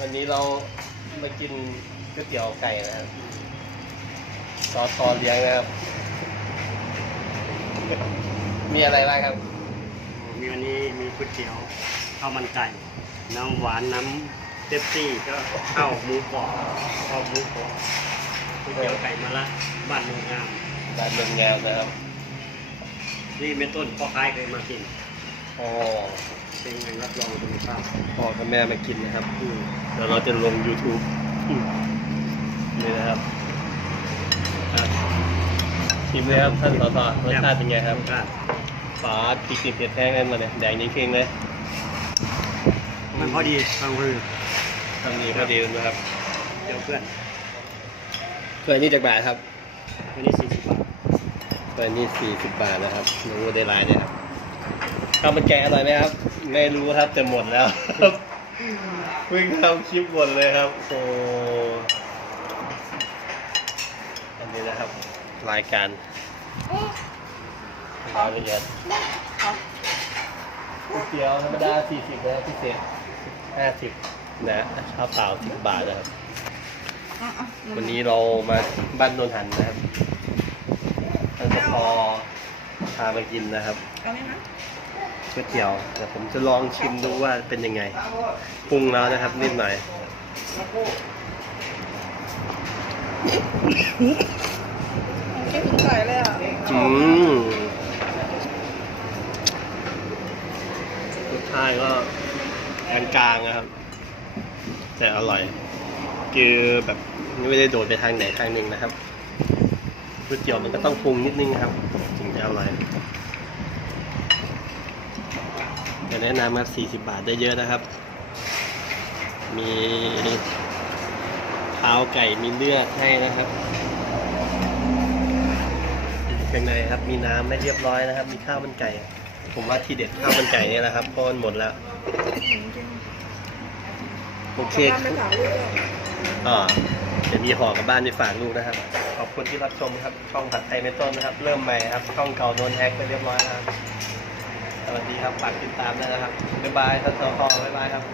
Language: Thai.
วันนี้เรามากินก๋วยเตี๋ยวไก่นะครับซอสทอเลี้ยงนะครับ มีอะไรบ้างครับ มีวันนี้มีก๋วยเตี๋ยวข้าวมันไก่ น้ำหวานน้ำเต็ปซี่ก็ข้าวหมูกรอบข้าวหมูกรอบก๋วยเตี๋ยวไก่มะละบ้านเมืองงามร้านเมืองงามนะครับ นี่เป็นต้นพ่อค้ายเคยมากินอ๋อ เป็นไงรับรองคุณภาพพ่อกับแม่มากินนะครับอืมเดี๋ยวเราจะลง YouTube อืมนี่นะครับอะชิมเลยครับท่านสอสอรสชาติเป็นไงครับครับฝาพริกติดเผ็ดแห้งกันมาเนี่ยแดงยิ่งเข่งเลยมันพอดีฟังคือทำดีพอดีนะครับเดี๋ยวเพื่อนถ้วยนี้จากบาทครับวันนี้สี่สิบบาทถ้วยนี้สี่สิบบาทนะครับรู้ได้หลายเนี่ยครับ ข้าวมันแกงอร่อยไหมครับ ไม่รู้ครับแต่หมดแล้วครับเพิ่งทำคลิปหมดเลยครับโอ้อันนี้นะครับ รายการรายละเอียดก๋วยเตี๋ยวธรรมดา 40นะพิเศษ 50 นะข้าวเปล่า 10 บาทนะครับ วันนี้เรามาบ้านโนนหันนะครับท่านพอ พามากินนะครับเอาไหมคะก๋วยเตี๋ยวแต่ผมจะลองชิมดูว่าเป็นยังไงปรุงแล้วนะครับนิดหน่อยคิดถึงไก่เลยอะอืมรสชาติก็กลางๆนะครับ แต่อร่อย คือแบบไม่ได้โดดไปทางไหนทางหนึ่งนะครับก๋วยเตี๋ยวมันก็ต้องปรุงนิดนึงครับถึงจะ อร่อยแต่แนะนำมา40 บาทได้เยอะนะครับ มีเท้าไก่มีเลือดให้นะครับข้างในครับ มีน้ำไม่เรียบร้อยนะครับ มีข้าวมันไก่ ผมว่าทีเด็ดข้าวมันไก่เนี่ยแหละครับเพราะมันหมดแล้ว โอเคทำไปถามลูก เลยอ่าจะมีห่อกลับบ้านไปฝากลูกนะครับ ขอบคุณที่รับชมครับ ช่องผัดไทยไม่ต้นนะครับ เริ่มใหม่ครับ ช่องเก่าโดนแฮกไปเรียบร้อยแล้วครับ สวัสดีครับ ฝากติดตามด้วยนะครับ บ๊ายบายท่านสอทอบ๊ายบายครับ